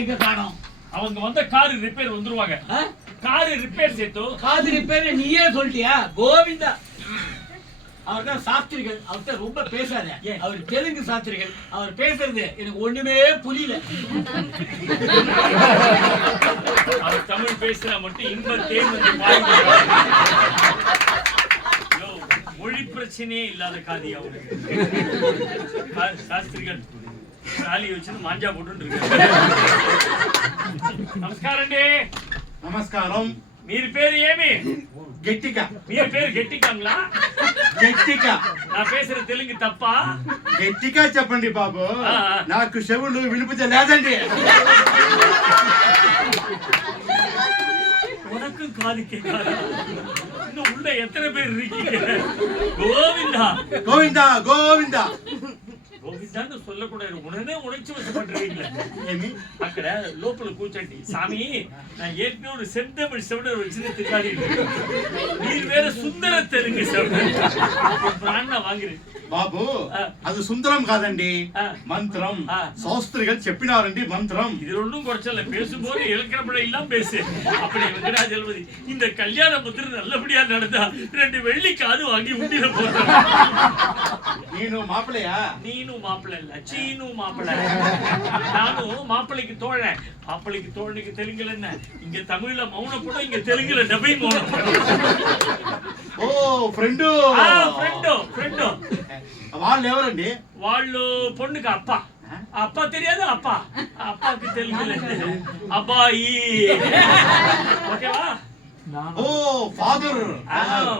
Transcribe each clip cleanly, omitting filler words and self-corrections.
எங்க காணோம்? அவங்க வந்த கார் ரிப்பேர் வந்துருவாங்க. கார் ரிப்பேர் சேத்து. கார் ரிப்பேர் நீயே சொல்லிட்டியா? கோவிந்தா அவர்தான் சாஸ்திரிகள். அவர்கிட்ட ரொம்ப பேசாத. அவர் தெலுங்கு சாஸ்திரிகள். அவர் பேசுறது எனக்கு ஒண்ணுமே புரியல. அவர் தமிழ் பேசுறா மட்டும் இன்பத்தே மொழி பிரச்சனையே இல்லாத காதி அவருக்கு. சாஸ்திரிகள் காலியை வச்சு மாஞ்சா போட்டு இருக்காரு. நமஸ்காரம். நமஸ்காரம். మీరు పేరు ఏమి? గట్టిక. మీరు పేరు గట్టికంలా? గట్టిక. నా పేరు తెలుగు తప్ప? గట్టిక చెప్పండి బాబు. నాకు చెవులు వినిపించలేదండి. உனக்கும் காது கேட்காதா? இன்னும் உள்ள எத்தனை பேர் இருக்கீங்க? கோவிந்தா கோவிந்தா கோவிந்தா గోవిందాన్ని சொல்லக்கூடாது. உடனே உணர்ச்சி வசப்படுறீங்களே. అక్కడ లోపల కూర్చోండి. சாமி நான் ஏற்கனவே ஒரு செந்தமிழ் செவடர் வச்சு திக்காடி நீர் வேற சுந்தர தெலுங்கு செவடர் ప్రాణ వాంగిరి బాబు. అది సుందరం కాదండి, మంత్రం. శాస్త్రిகள் చెప్పినారండి మంత్రం. இது ஒன்றும் குறைச்சல. பேசும்போது இலக்கணப்பட எல்லாம் பேசு. அப்படி வெங்கடாஜலபதி இந்த கல்யாண முத்திரை நல்லபடியா நடந்தா 2 வெள்ளி காது வாங்கி உண்டியில போடுறேன். நீனு மாப்பிளையா? நீனு மாப்பிள்ளை இல்ல, சீனு மாப்பிள்ளை. நானும் மாப்பிள்ளைக்கு தோழன். மாப்பிள்ளைக்கு தோழனுக்கு தெலுங்குல என்ன? இங்க தமிழ்ல மௌனப்படும், இங்க தெலுங்குல டபை மௌனப்படும். ఓ ఫ్రెండ్. ఫ్రెండ్. వాళ్ళు ఎవరండి? వాళ్ళు పొన్నుకి అప్ప. அப்பா தெரியாது? அப்பா அப்பாக்கு தெலுங்குல அப்பாயி. ஓகேவா? ஓ ஃபாதர்.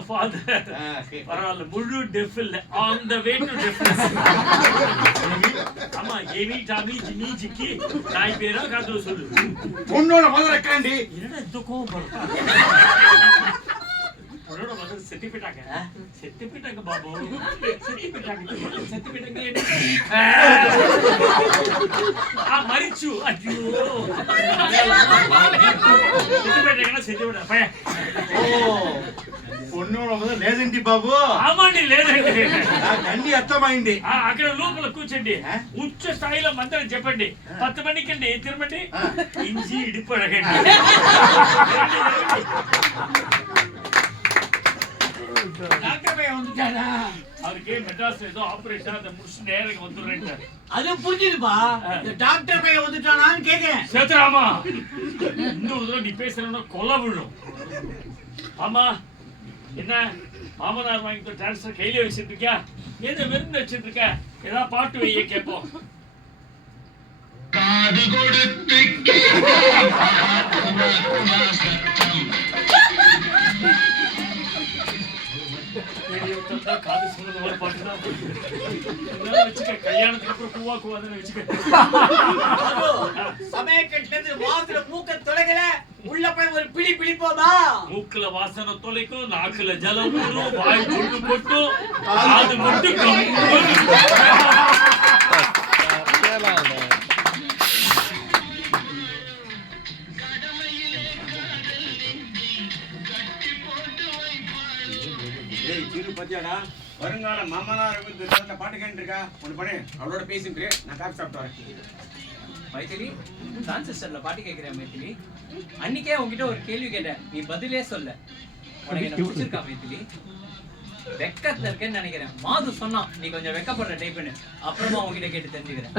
ஃபாதர். பரவாயில்ல, முழு டெஃப் இல்ல, on the way to deafness. ஆமா, ஏவி டாமி ஜிமி ஜிக்கி நாய் பேரா காது சொல்லு. பொண்ணோட மதர் எக்கண்டி. என்னடா இந்த கோவம் பண்ற? பொண்ணோட மதர் செத்து போயிட்டாங்க. செத்து போயிட்டாங்க பாபு. செத்து போயிட்டாங்க. மரிச்சு. ஐயோ, செத்து போயிட்டாங்கன்னா பையன். పొన్నోడ మదర్ లేదండి బాబు. ఆమండి, లేదండి. అన్ని అర్థమైంది. అక్కడ లోపల కూర్చోండి. ఉచ్చ స్థాయిలో మంత్రం చెప్పండి. 10 మందికండి తిరమండి. ఇంచి ఇడిపడగండి. டாக்டர் பையன் வந்துட்டானா? அவருக்கு மெட்ராஸ்ல ஏதோ ஆபரேஷன், அதை முடிச்சு நேரம் வந்துடுறேன். அது புரிஞ்சுதுப்பா. டாக்டர் பையன் வந்துட்டானான்னு கேக்குறேன். சேத்துராமா, இன்னொரு தடவை நீ பேசுறேன்னா கொலை விழும். ஆமா, என்ன மாமனார் வாங்கி டிரான்ஸ்ஃபர் கையில வச்சுட்டு இருக்கியா? எந்த விருந்து வச்சுட்டு இருக்க? ஏதாவது பாட்டு வைய கேட்போம். காது கொடுத்து காது சொல்லுங்க பாட்டுதான் வச்சுக்க. கல்யாணத்துக்கு அப்புறம் பூவா கூவாதுன்னு வச்சுக்க. சமயக்கட்டுல இருந்து வாசல மூக்க தொலைகல உள்ள போய் ஒரு பிடி பிடிப்போமா? மூக்குல வாசனை தொலைக்கும், நாக்குல ஜலம் ஊறும், வாய் கொண்டு கொட்டும், காது மட்டும் பத்தியாடா வருங்கால மாமனார் பாட்டு கேட்டுருக்கா. ஒன்று பண்ணு, அவளோட பேசிட்டு நான் காப்பி சாப்பிட்டு வரேன். மைத்திலி, டிரான்சிஸ்டர்ல பாட்டு கேட்கிறேன். மைத்திலி, அன்னைக்கே உங்ககிட்ட ஒரு கேள்வி கேட்டேன், நீ பதிலே சொல்ல. உனக்கு என்ன பிடிச்சிருக்கா மைத்திலி? வெக்கத்துல இருக்கேன்னு நினைக்கிறேன். மாது சொன்னா நீ கொஞ்சம் வெக்கப்படுற டைப்னு. அப்புறமா உங்ககிட்ட கேட்டு தெரிஞ்சுக்கிறேன்.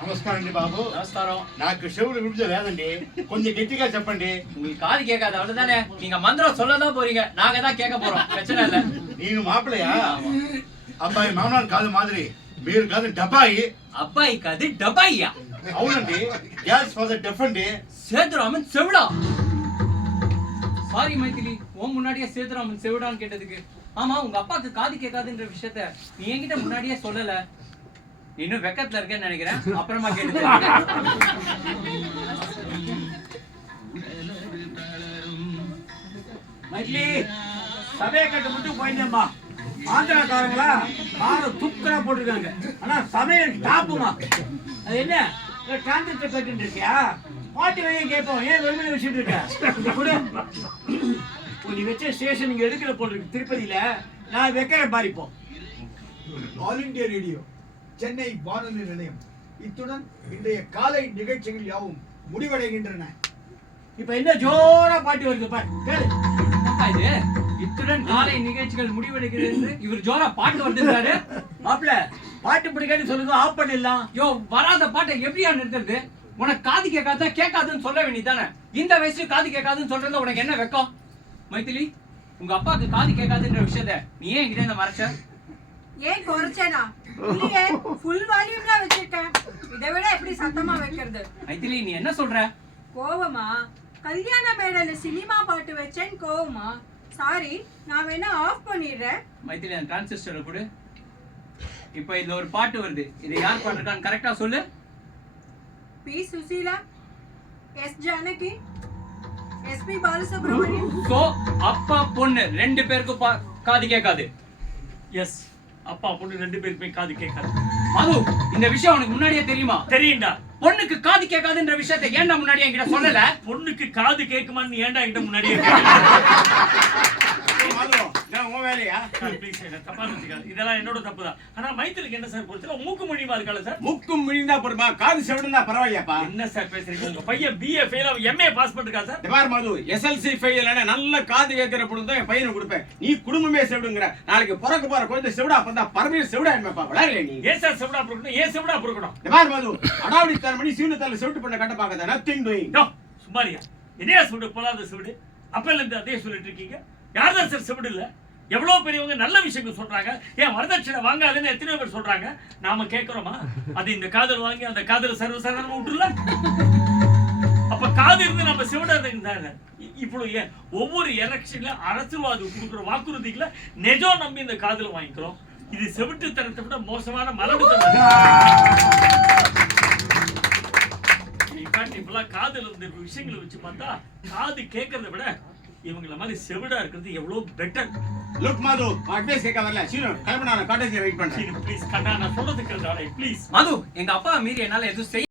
నమస్కారం అండి బాబు. నమస్కారం. నాకు చెవులు వినిపించలేదండి, కొంచెం గట్టిగా చెప్పండి. உங்களுக்கு காது கேட்காது அவ்வளவுதானே? நீங்க மந்திரம் சொல்லதான் போறீங்க, நாங்க தான் கேட்க போறோம். பிரச்சனை இல்ல. నేను మాపలయా? అబ్బాయి మామనారు కాదు మాదిరి, మీరు కాదు డబ్బాయి. అబ్బాయి కాదు డబ్బాయియా? అవునండి, గ్యాస్ ఫాదర్ డెఫ్ అండి. சேதுராமன் செவிடா. சாரி மைத்திலி, உன் முன்னாடியே சேதுராமன் செவிடான்னு கேட்டதுக்கு. ஆமா, உங்க அப்பாக்கு காது கேட்காதுன்ற விஷயத்த நீ என்கிட்ட முன்னாடியே சொல்லல. இன்னும் வெக்கத்துல இருக்கேன்னு நினைக்கிறேன். அப்புறமா கேட்டு. மைத்லி, சமயக்கட்டு மட்டும் போயிருந்தேம்மா. ஆந்திராக்காரங்களா காரம் துக்கரா போட்டிருக்காங்க. ஆனா சமையல் டாப்புமா. அது என்ன டிரான்சிஸ்டர் கட்டு இருக்கியா? பாட்டு வைய கேட்போம். ஏன் வெறுமனை வச்சுட்டு இருக்க? நீ வச்ச ஸ்டேஷன் இங்க எடுக்கிற போட்டிருக்கு திருப்பதியில. நான் வைக்கிறேன் பாரிப்போம். ஆல் இந்தியா ரேடியோ, சென்னை வானொலி நிலையம். இத்துடன் இன்றைய காலை நிகழ்ச்சிகள் யாவும் முடிவடைகின்றன. இப்ப என்ன ஜோரா பாட்டு வருது பாரு கேளு. என்னப்பா இது? இத்துடன் காலை நிகழ்ச்சிகள் முடிவடைகிறது. இவர் ஜோரா பாட்டு வருதுன்றாரு. மாப்பிள பாட்டு பிடிக்காதுன்னு சொல்லுங்க, ஆஃப் பண்ணிடலாம். யோ, வராத பாட்டை எப்படியா நிறுத்துறது? உனக்கு காது கேட்காதா கேட்காதுன்னு சொல்ல வேண்டியதானே. இந்த வயசுல காது கேட்காதுன்னு சொல்றது உனக்கு என்ன வெக்கம்? மைதிலி, உங்க அப்பாவுக்கு காது கேட்காதுன்ற விஷயத்த நீ ஏன் என்கிட்ட இந்த மறைச்ச? ஏன் குறைச்சேனா? இல்லையே, ஃபுல் வால்யூம்ல வச்சிருக்கேன். இதை விட எப்படி சத்தமா வைக்கிறது? மைதிலி, நீ என்ன சொல்ற? கோவமா? கல்யாண மேடையில சினிமா பாட்டு வச்சேன் கோவமா? சாரி, நான் வேணா ஆஃப் பண்ணிடுறேன். மைதிலி, அந்த டிரான்சிஸ்டரை கொடு. இப்போ இதுல ஒரு பாட்டு வருது. இதை யார் பாடுறான்னு கரெக்டா சொல்லு. P Susheela, S Janaki, SP Balasubrahmanyam. So அப்பா பொண்ணு ரெண்டு பேருக்கும் காது கேட்காது. எஸ், அப்பா பொண்ணு ரெண்டு பேருக்குமே காது கேட்காது. மது, இந்த விஷயம் உனக்கு முன்னாடியே தெரியுமா? தெரியும்டா. பொண்ணுக்கு காது கேட்காதுன்ற விஷயத்தை ஏன்டா முன்னாடியே என்கிட்ட சொல்லல? பொண்ணுக்கு காது கேட்குமான்னு ஏன்டா என்கிட்ட முன்னாடியே மது, நான் உன் வேலையா? ப்ளீஸ் என்ன தப்பா நினைச்சுக்காத. இதெல்லாம் என்னோட தப்பு தான். ஆனா மைத்திலுக்கு என்ன சார் போச்சு? மூக்கு மொழிமா இருக்கால சார்? முக்கும் முடிந்தா போடுமா, காது செவிடுந்தா பரவாயில்லையாப்பா. என்ன சார் பேசுறீங்க? உங்க பையன் BA ஃபெயில் ஆகி MA பாஸ் பண்ணிருக்கா சார்? இந்த பாரு மது, SLC ஃபெயில் ஆனா நல்ல காது கேட்கிற பொழுது தான் என் பையனை கொடுப்பேன். நீ குடும்பமே செவிடுங்கிற. நாளைக்கு பிறக்க போற குழந்தை செவிடா அப்பதான் பரமையை செவிடா என்னப்பா விளையாடல நீ. ஏன் சார் செவிடா பொறுக்கணும்? ஏன் செவிடா பொறுக்கணும்? இந்த பாரு மது, அடாவடி தர மணி சீனத்தால செவிட்டு பண்ண கட்ட பாக்கத நத்திங் டூயிங். யோ, சும்மாரியா. என்னையா செவிடு போலாத செவிடு? அப்பல இருந்து அதே சொல்லிட்டு இருக்கீங்க. யார்தான் சார் செவிடு இல்ல? எவ்வளவு பெரியவங்க நல்ல விஷயங்கள் சொல்றாங்க. ஏன் வரதட்சணை வாங்காதுன்னு எத்தனை பேர் சொல்றாங்க? நாம கேட்கிறோமா? அது இந்த காதல் வாங்கி அந்த காதல் சர்வசாதாரணமா விட்டுல. அப்ப காது இருந்து நம்ம செவிடாத இப்படி ஏன் ஒவ்வொரு எலெக்ஷன்ல அரசியல்வாதி கொடுக்குற வாக்குறுதிகளை நெஜம் நம்பி இந்த காதல் வாங்கிக்கிறோம். இது செவிட்டு தரத்தை விட மோசமான மலடு. இப்பெல்லாம் காதுல இருந்த விஷயங்களை வச்சு பார்த்தா காது கேட்கறத விட இவங்கள மாதிரி செவிடா இருக்கிறது எவ்வளவு பெட்டர். லுக் மது, அட்வைஸ் கேட்க வரல. சீனு கிளம்பி நான் காட்டேஜ்ல வெயிட் பண்றேன். ப்ளீஸ் கண்ணா, நான் சொல்றது கேளுடா ப்ளீஸ். மது, எங்க அப்பா மீறி என்னால எதுவும் செய்ய